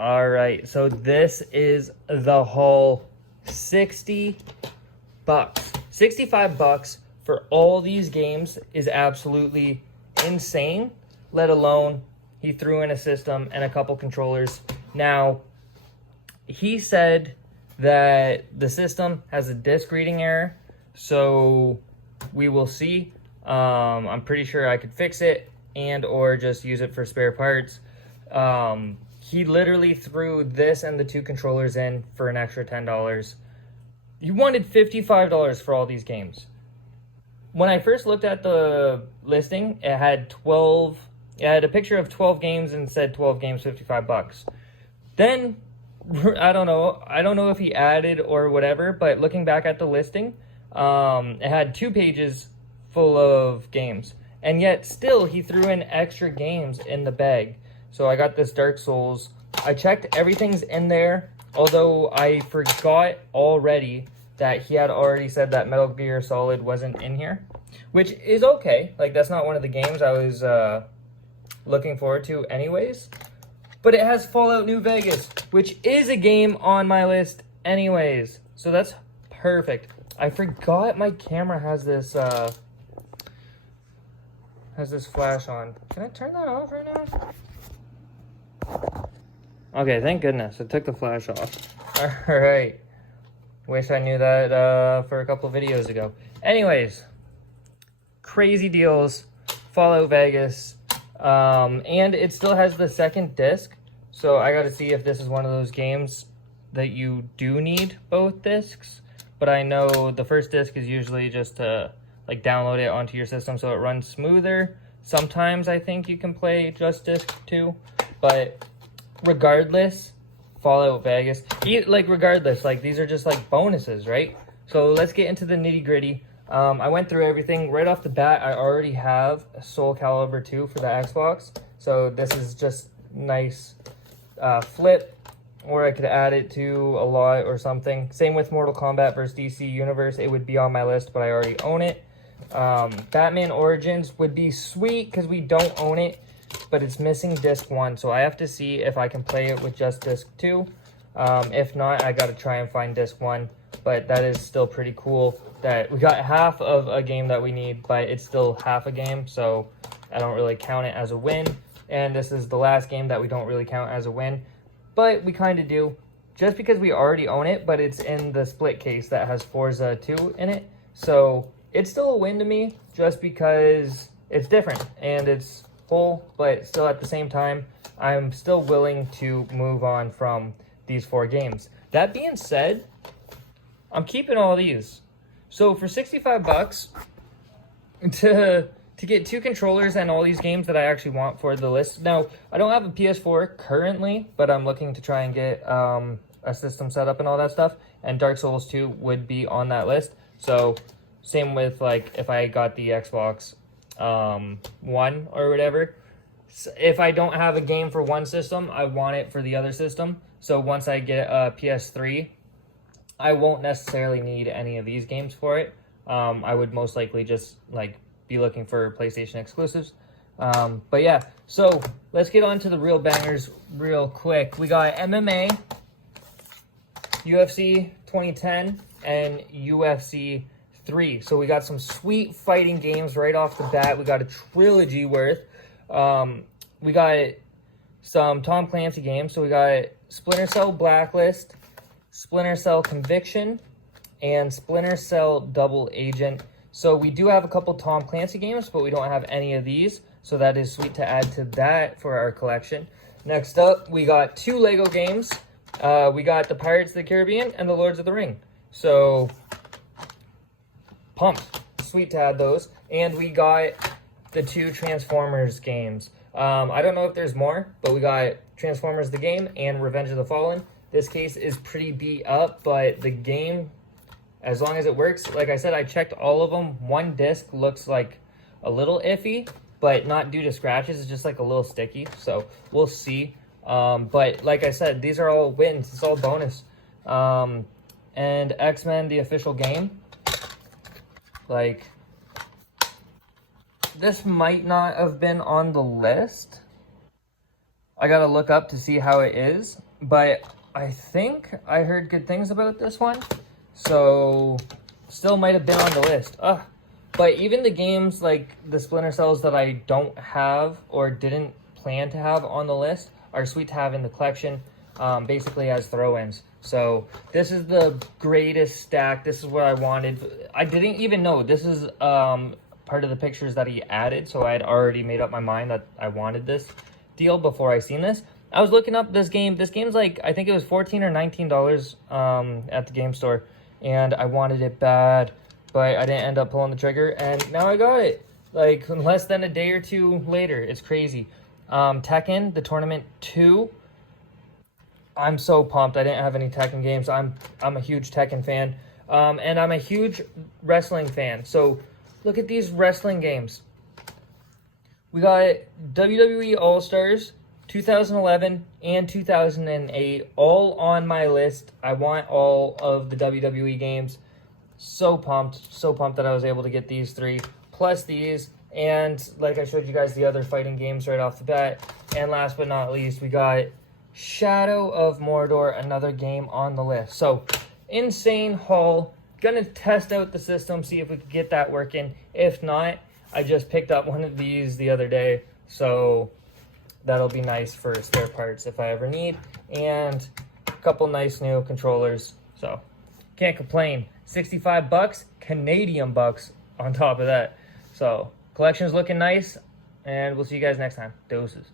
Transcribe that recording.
All right, so this is the haul. 60 bucks. 65 bucks for all these games is absolutely insane, let alone he threw in a system and a couple controllers. Now, he said that the system has a disk reading error, so we will see. I'm pretty sure I could fix it and or just use it for spare parts. He literally threw this and the two controllers in for an extra $10. You wanted $55 for all these games. When I first looked at the listing, it had a picture of 12 games and said 12 games, 55 bucks. Then, I don't know if he added or whatever, but looking back at the listing, it had 2 pages full of games. And yet, still, he threw in extra games in the bag. So I got this Dark Souls. I checked, everything's in there, although I forgot already that he had already said that Metal Gear Solid wasn't in here, which is okay. Like, that's not one of the games I was looking forward to anyways. But it has Fallout New Vegas, which is a game on my list anyways. So that's perfect. I forgot my camera has this flash on. Can I turn that off right now? Okay, thank goodness. I took the flash off. Alright. Wish I knew that for a couple videos ago. Anyways, crazy deals. Fallout Vegas. And it still has the second disc. So I gotta see if this is one of those games that you do need both discs. But I know the first disc is usually just to like download it onto your system so it runs smoother. Sometimes I think you can play just disc 2. But regardless, Fallout Vegas, regardless, like these are just like bonuses, right? So let's get into the nitty gritty. I went through everything right off the bat. I already have Soul Calibur 2 for the Xbox, so this is just nice flip, or I could add it to a lot or something. Same with Mortal Kombat vs. DC Universe. It would be on my list, but I already own it. Batman Origins would be sweet because we don't own it, but it's missing disc 1, so I have to see if I can play it with just disc 2. If not, I gotta try and find disc 1, but that is still pretty cool that we got half of a game that we need, but it's still half a game, so I don't really count it as a win. And this is the last game that we don't really count as a win, but we kind of do, just because we already own it, but it's in the split case that has Forza 2 in it, so it's still a win to me, just because it's different, and it's full, but still at the same time, I'm still willing to move on from these 4 games. That being said, I'm keeping all these. So for 65 bucks, to get 2 controllers and all these games that I actually want for the list. Now, I don't have a PS4 currently, but I'm looking to try and get a system set up and all that stuff. And Dark Souls 2 would be on that list. So same with like if I got the Xbox One or whatever. If I don't have a game for one system, I want it for the other system. So once I get a PS3, I won't necessarily need any of these games for it. I would most likely just like be looking for PlayStation exclusives. But yeah, so let's get on to the real bangers real quick. We got MMA, UFC 2010, and UFC 3. So we got some sweet fighting games right off the bat. We got a trilogy worth. We got some Tom Clancy games. So we got Splinter Cell Blacklist, Splinter Cell Conviction, and Splinter Cell Double Agent. So we do have a couple Tom Clancy games, but we don't have any of these. So that is sweet to add to that for our collection. Next up, we got 2 Lego games. We got the Pirates of the Caribbean and the Lords of the Ring. So pumped. Sweet to add those. And we got the 2 Transformers games. I don't know if there's more, but we got Transformers the game and Revenge of the Fallen. This case is pretty beat up, but the game, as long as it works, like I said, I checked all of them. One disc looks like a little iffy, but not due to scratches. It's just like a little sticky, so we'll see. But like I said, these are all wins. It's all bonus. And X-Men, the official game. Like, this might not have been on the list. I gotta look up to see how it is. but I think I heard good things about this one, so still might have been on the list. But even the games like the Splinter Cells that I don't have or didn't plan to have on the list are sweet to have in the collection, basically as throw-ins. So this is the greatest stack. This is what I wanted. I didn't even know this is part of the pictures that he added, so I had already made up my mind that I wanted this deal before I seen this. I was looking up this game. This game's like, I think it was $14 or $19 at the game store, and I wanted it bad, but I didn't end up pulling the trigger, and now I got it. Like, less than a day or two later. It's crazy. Tekken, the Tournament 2. I'm so pumped. I didn't have any Tekken games. I'm a huge Tekken fan, and I'm a huge wrestling fan. So, look at these wrestling games. We got WWE All-Stars, 2011 and 2008, all on my list. I want all of the WWE games. So pumped that I was able to get these three, plus these, and like I showed you guys the other fighting games right off the bat. And last but not least, we got Shadow of Mordor, another game on the list. So, insane haul. Gonna test out the system, see if we can get that working. If not, I just picked up one of these the other day, so that'll be nice for spare parts if I ever need. And a couple nice new controllers, so can't complain. 65 bucks, Canadian bucks on top of that. So collection's looking nice, and we'll see you guys next time. Doses.